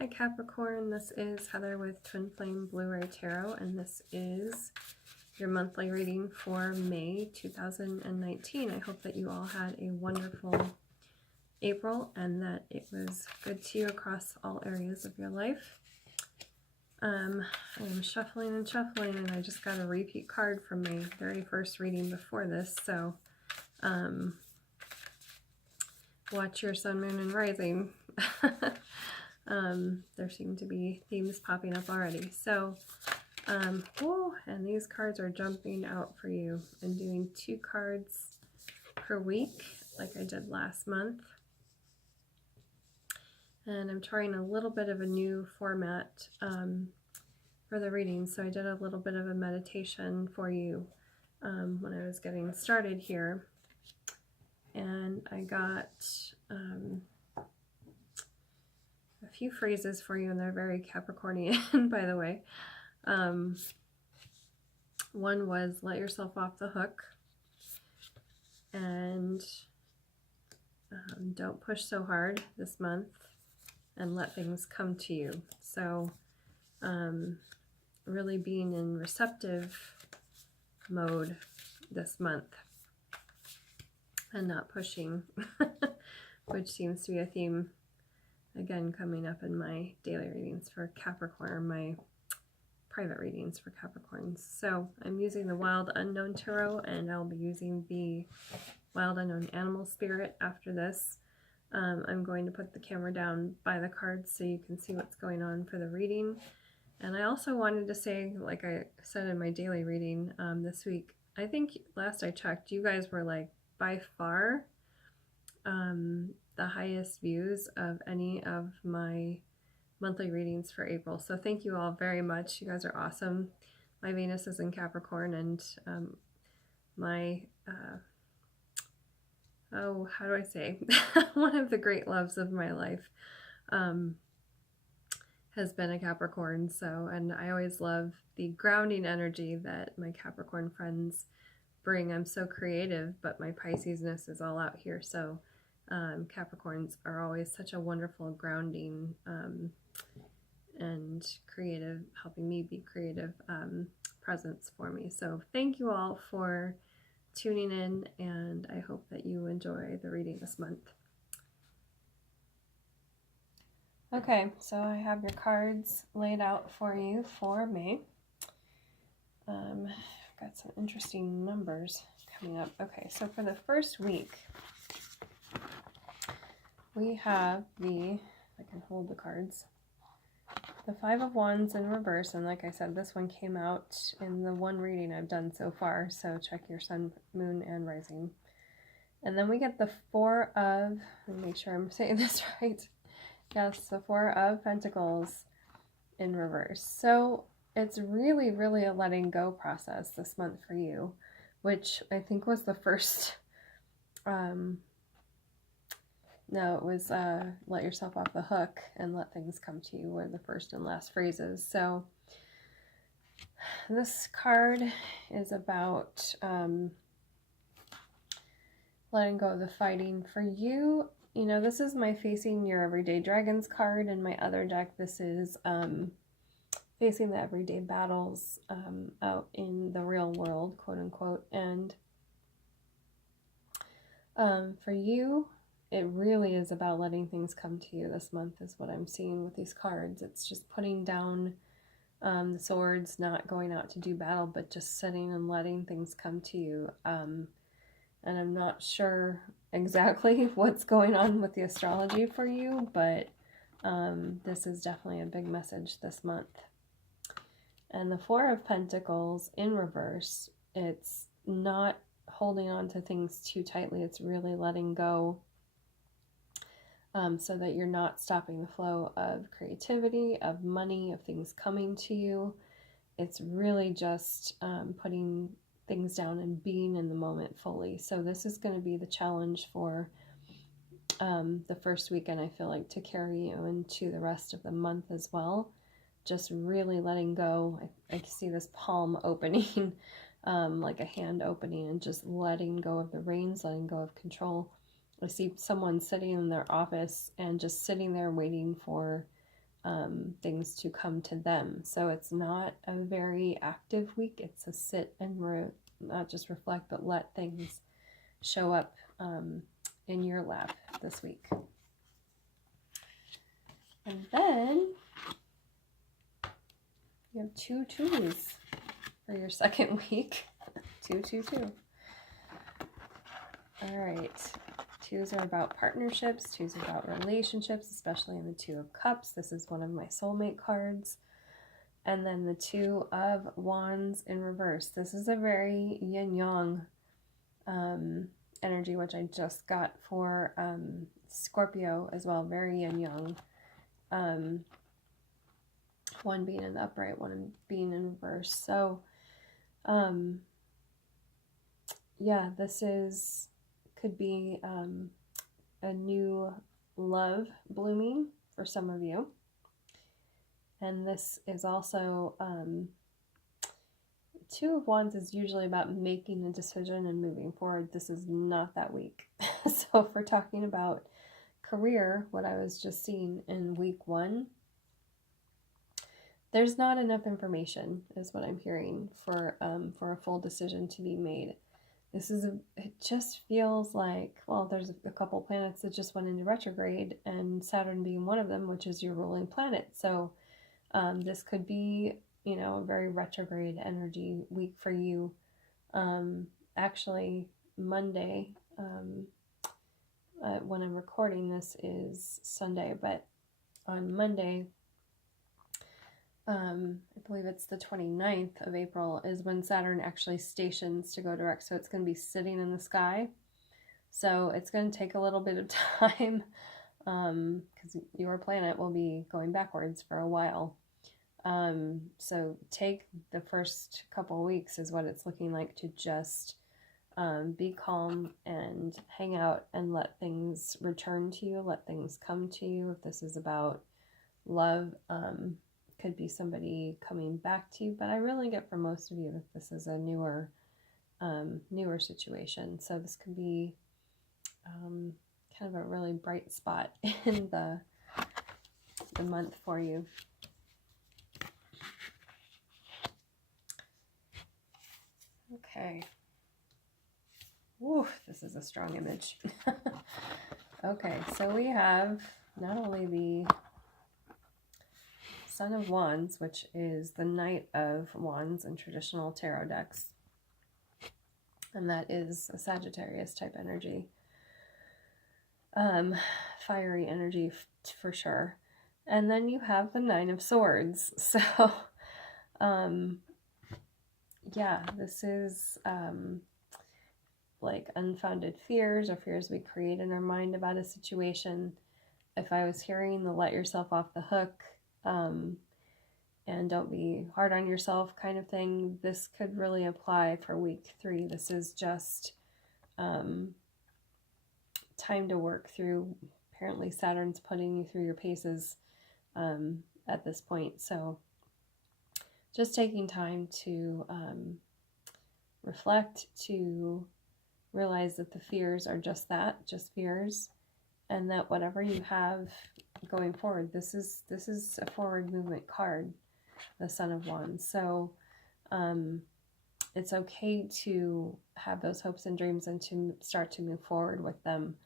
Hi Capricorn, this is Heather with Twin Flame Blue Ray Tarot, and this is your monthly reading for May 2019. I hope that you all had a wonderful April and that it was good to you across all areas of your life. I'm shuffling and shuffling, and I just got a repeat card from my very first reading before this, so watch your sun, moon, and rising. There seem to be themes popping up already. So, and these cards are jumping out for you. I'm doing 2 cards per week, like I did last month. And I'm trying a little bit of a new format for the reading. So I did a little bit of a meditation for you when I was getting started here. And I got a few phrases for you, and they're very Capricornian, by the way. One was let yourself off the hook, and don't push so hard this month, and let things come to you. So really being in receptive mode this month and not pushing, which seems to be a theme again coming up in my daily readings for Capricorn, my private readings for Capricorns. So I'm using the Wild Unknown Tarot, and I'll be using the Wild Unknown Animal Spirit after this. I'm going to put the camera down by the cards so you can see what's going on for the reading. And I also wanted to say, like I said in my daily reading this week, I think last I checked, you guys were like by far the highest views of any of my monthly readings for April. So thank you all very much. You guys are awesome. My Venus is in Capricorn, and my, how do I say, one of the great loves of my life has been a Capricorn. So, and I always love the grounding energy that my Capricorn friends bring. I'm so creative, but my Pisces-ness is all out here. So Capricorns are always such a wonderful grounding and creative, helping me be creative presence for me. So thank you all for tuning in, and I hope that you enjoy the reading this month. Okay, so I have your cards laid out for you for May. I've got some interesting numbers coming up. Okay, so for the first week, we have I can hold the cards, the 5 of Wands in reverse, and like I said, this one came out in the one reading I've done so far, so check your sun, moon, and rising. And then we get the 4 of, let me make sure I'm saying this right, yes, the 4 of Pentacles in reverse. So it's really, really a letting go process this month for you, which I think was the first, no, it was let yourself off the hook and let things come to you were the first and last phrases. So this card is about letting go of the fighting. For you, you know, this is my Facing Your Everyday Dragons card, and my other deck, this is Facing the Everyday Battles out in the real world, quote unquote. And for you, it really is about letting things come to you this month is what I'm seeing with these cards. It's just putting down the swords, not going out to do battle, but just sitting and letting things come to you. And I'm not sure exactly what's going on with the astrology for you, but this is definitely a big message this month. And the 4 of Pentacles in reverse, it's not holding on to things too tightly. It's really letting go so that you're not stopping the flow of creativity, of money, of things coming to you. It's really just putting things down and being in the moment fully. So this is going to be the challenge for the first weekend, I feel like, to carry you into the rest of the month as well. Just really letting go. I see this palm opening, like a hand opening, and just letting go of the reins, letting go of control. I see someone sitting in their office and just sitting there waiting for things to come to them. So it's not a very active week. It's a sit and not just reflect, but let things show up in your lap this week. And then you have 2 twos for your second week. 2, 2, 2. All right. 2s are about partnerships. 2s are about relationships, especially in the 2 of Cups. This is one of my soulmate cards. And then the 2 of Wands in reverse. This is a very yin-yang energy, which I just got for Scorpio as well. Very yin-yang. One being in the upright, one being in reverse. So, yeah, this could be a new love blooming for some of you. And this is also, 2 of Wands is usually about making a decision and moving forward. This is not that week. So if we're talking about career, what I was just seeing in week 1, there's not enough information, is what I'm hearing, for a full decision to be made. It just feels like, well, there's a couple planets that just went into retrograde, and Saturn being one of them, which is your ruling planet. So this could be, a very retrograde energy week for you. Actually, Monday, when I'm recording this is Sunday, but on Monday, I believe it's the 29th of April, is when Saturn actually stations to go direct. So it's going to be sitting in the sky. So it's going to take a little bit of time because your planet will be going backwards for a while. So take the first couple weeks is what it's looking like to just be calm and hang out and let things return to you, let things come to you. If this is about love, could be somebody coming back to you, but I really get for most of you that this is a newer situation. So this could be kind of a really bright spot in the month for you. Okay. Ooh, this is a strong image. Okay, so we have not only the Son of Wands, which is the Knight of Wands in traditional tarot decks. And that is a Sagittarius type energy. Fiery energy for sure. And then you have the 9 of Swords. So, yeah, this is like unfounded fears or fears we create in our mind about a situation. If I was hearing the let yourself off the hook, and don't be hard on yourself kind of thing, this could really apply for week 3. This is just time to work through. Apparently Saturn's putting you through your paces at this point. So just taking time to reflect, to realize that the fears are just that, just fears, and that whatever you have going forward, this is a forward movement card, the Son of Wands. So it's okay to have those hopes and dreams and to start to move forward with them.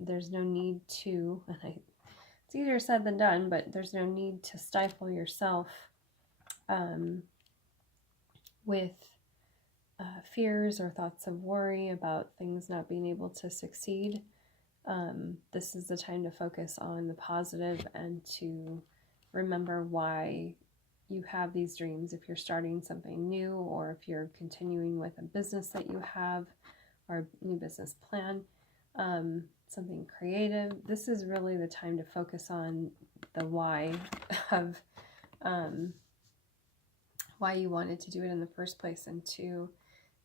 There's no need to, it's easier said than done, but there's no need to stifle yourself with fears or thoughts of worry about things not being able to succeed. This is the time to focus on the positive and to remember why you have these dreams. If you're starting something new, or if you're continuing with a business that you have, or a new business plan, something creative, this is really the time to focus on the why of why you wanted to do it in the first place, and to,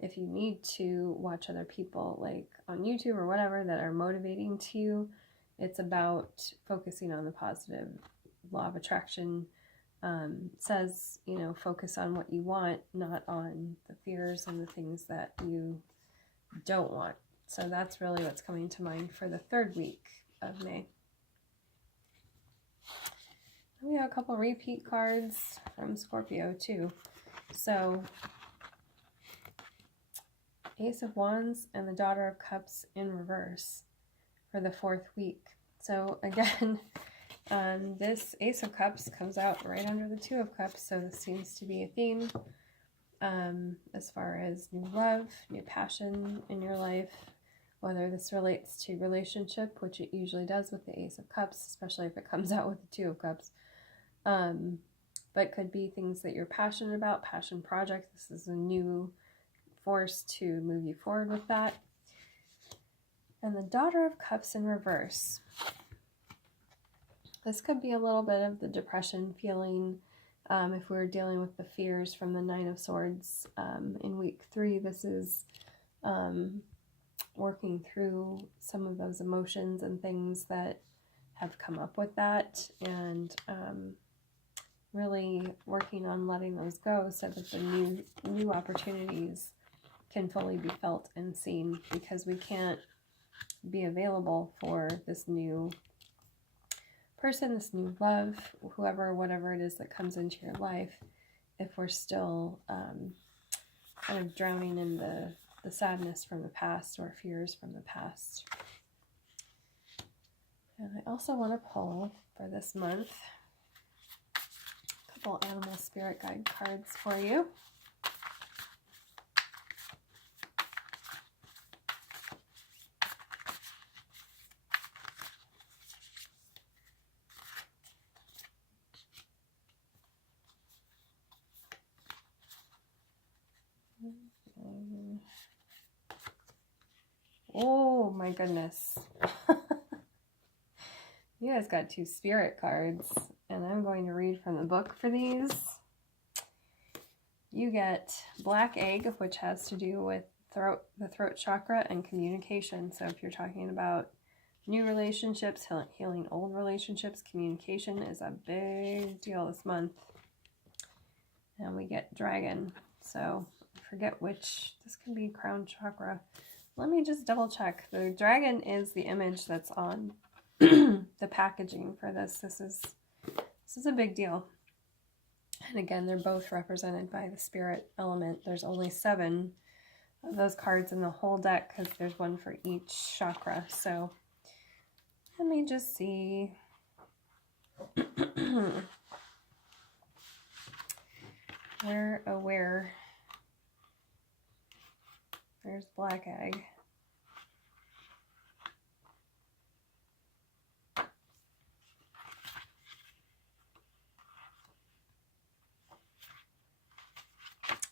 if you need to, watch other people like on YouTube or whatever that are motivating to you. It's about focusing on the positive. Law of attraction says, focus on what you want, not on the fears and the things that you don't want. So that's really what's coming to mind for the 3rd week of May. a couple repeat cards from Scorpio too. So Ace of Wands and the Daughter of Cups in reverse for the 4th week. So again, this Ace of Cups comes out right under the 2 of Cups, so this seems to be a theme as far as new love, new passion in your life, whether this relates to relationship, which it usually does with the Ace of Cups, especially if it comes out with the 2 of Cups, but could be things that you're passionate about, passion project. This is a new force to move you forward with that. And the Daughter of Cups in reverse. This could be a little bit of the depression feeling. If we were dealing with the fears from the 9 of Swords in week 3, this is working through some of those emotions and things that have come up with that, and really working on letting those go so that the new opportunities can fully be felt and seen, because we can't be available for this new person, this new love, whoever, whatever it is that comes into your life, if we're still kind of drowning in the sadness from the past or fears from the past. And I also want to pull for this month a couple animal spirit guide cards for you. Oh my goodness. You guys got 2 spirit cards, and I'm going to read from the book for these. You get Black Egg, which has to do with the throat chakra and communication. So if you're talking about new relationships, healing old relationships, communication is a big deal this month. And we get Dragon. So I forget which, this can be crown chakra. Let me just double check. The dragon is the image that's on the packaging for this. This is a big deal. And again, they're both represented by the spirit element. There's only 7 of those cards in the whole deck because there's one for each chakra. So let me just see. Where? There's Black Egg.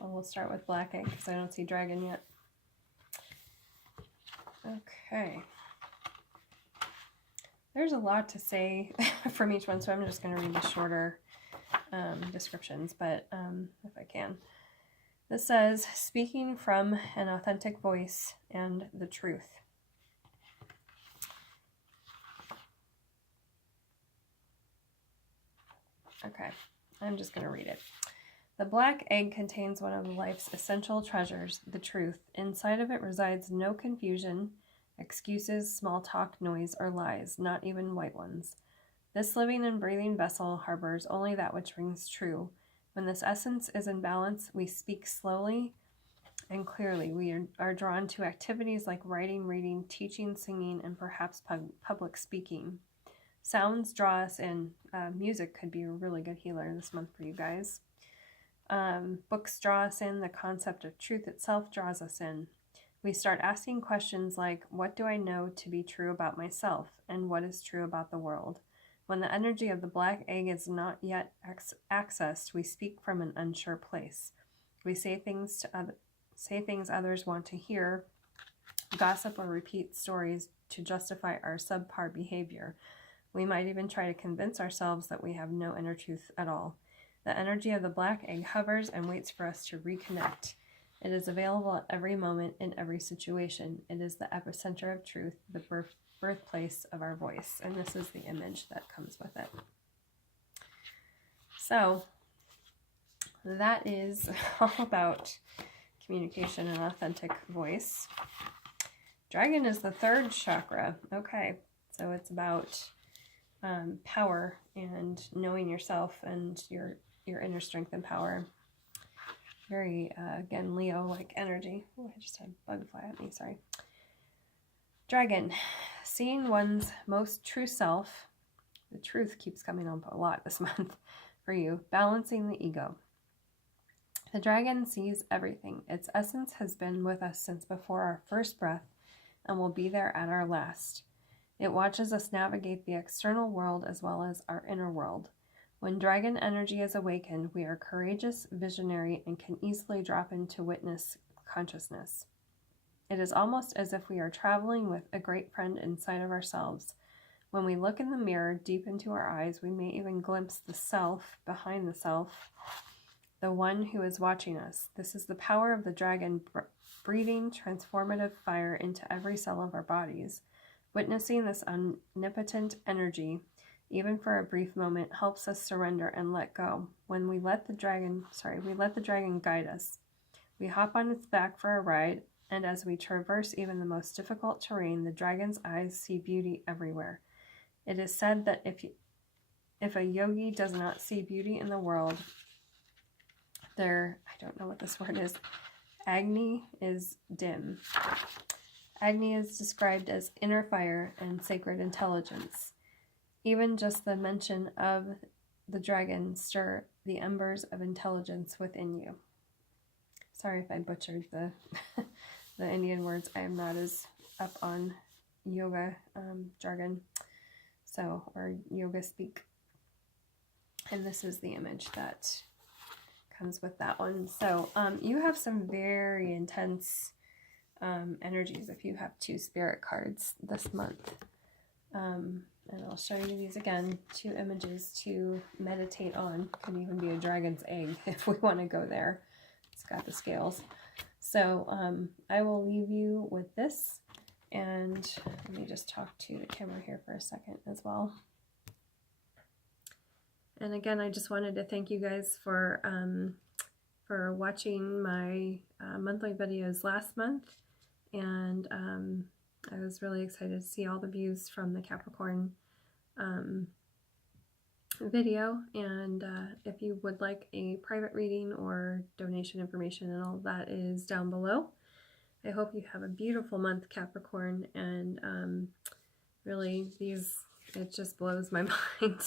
Well, we'll start with Black Egg because I don't see Dragon yet. Okay. There's a lot to say from each one, so I'm just going to read the shorter descriptions, but if I can. This says, speaking from an authentic voice and the truth. Okay, I'm just going to read it. The black egg contains one of life's essential treasures, the truth. Inside of it resides no confusion, excuses, small talk, noise, or lies, not even white ones. This living and breathing vessel harbors only that which rings true. When this essence is in balance, we speak slowly and clearly. We are drawn to activities like writing, reading, teaching, singing, and perhaps public speaking. Sounds draw us in. Music could be a really good healer this month for you guys. Books draw us in. The concept of truth itself draws us in. We start asking questions like, what do I know to be true about myself, and what is true about the world? When the energy of the black egg is not yet accessed, we speak from an unsure place. We say things others want to hear, gossip or repeat stories to justify our subpar behavior. We might even try to convince ourselves that we have no inner truth at all. The energy of the black egg hovers and waits for us to reconnect. It is available at every moment in every situation. It is the epicenter of truth, the birthplace of our voice. And this is the image that comes with it. So that is all about communication and authentic voice. Dragon is the 3rd chakra. Okay, so it's about power and knowing yourself and your inner strength and power. Very, again, Leo-like energy. Oh, I just had a bug fly at me, sorry. Dragon, seeing one's most true self. The truth keeps coming up a lot this month for you. Balancing the ego. The dragon sees everything. Its essence has been with us since before our first breath and will be there at our last. It watches us navigate the external world as well as our inner world. When dragon energy is awakened, we are courageous, visionary, and can easily drop into witness consciousness. It is almost as if we are traveling with a great friend inside of ourselves. When we look in the mirror deep into our eyes, we may even glimpse the self behind the self, the one who is watching us. This is the power of the dragon breathing transformative fire into every cell of our bodies. Witnessing this omnipotent energy, even for a brief moment, helps us surrender and let go. When we let the dragon guide us. We hop on its back for a ride, and as we traverse even the most difficult terrain, the dragon's eyes see beauty everywhere. It is said that if a yogi does not see beauty in the world, I don't know what this word is, Agni is dim. Agni is described as inner fire and sacred intelligence. Even just the mention of the dragon stir the embers of intelligence within you. Sorry if I butchered the the Indian words. I am not as up on yoga jargon, or yoga speak. And this is the image that comes with that one. So you have some very intense energies if you have 2 spirit cards this month. And I'll show you these again, 2 images to meditate on. Could even be a dragon's egg if we want to go there. It's got the scales. So I will leave you with this, and let me just talk to the camera here for a second as well. And again, I just wanted to thank you guys for watching my monthly videos last month, and I was really excited to see all the views from the Capricorn video. And if you would like a private reading or donation information, and all that is down below. I hope you have a beautiful month, Capricorn, and really it just blows my mind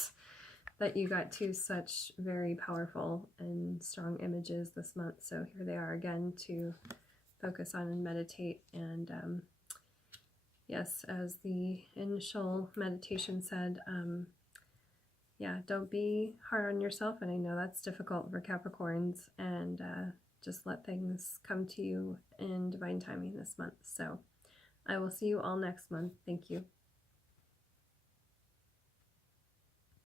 that you got 2 such very powerful and strong images this month. So here they are again to focus on and meditate. And yes, as the initial meditation said, yeah, don't be hard on yourself. And I know that's difficult for Capricorns, and just let things come to you in divine timing this month. So I will see you all next month. Thank you.